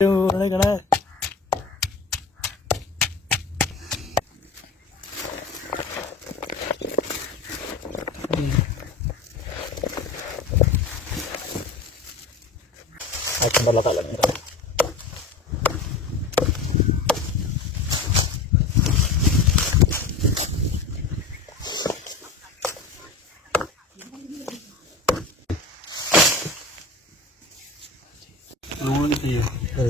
ਉਹਨੇ ਕਹਣਾ ਨੰਬਰ ਲਗਾ ਲੈਣਾ ਲੂਣ ਕਿੱਥੇ ਹੈ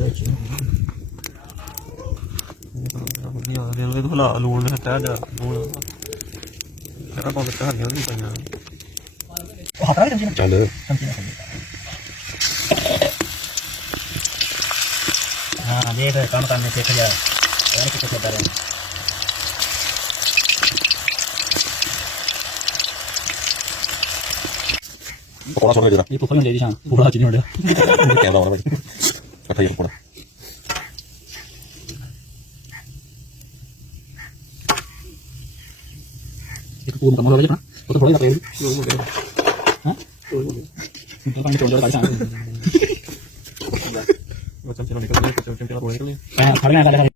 ਵਧੀਆ ਦੇ ਹਲਾ ਲੂਣ ਨੇ ਹਟਾ ਜਾ ਲੂਣ ਕਿਹੜਾ ਪਾਉਂਦਾ ਹਰੀਆਂ ਨਹੀਂ ਪਾਈਆਂ ਚੱਲ हाँ देख काम करने सीख जा और कितने से करें पकौड़ा छोड़ दे ये पकड़ ले दी शाम पूरा चीज नोड़ कैमरा वाला कटा ये पकौड़ा ये पूरा कमरा वाला वो तो थोड़ा ही लगेगा हां तो पानी छोड़ दो सारे वो चमचे निकल गए चमचे निकल गए हां खड़े ना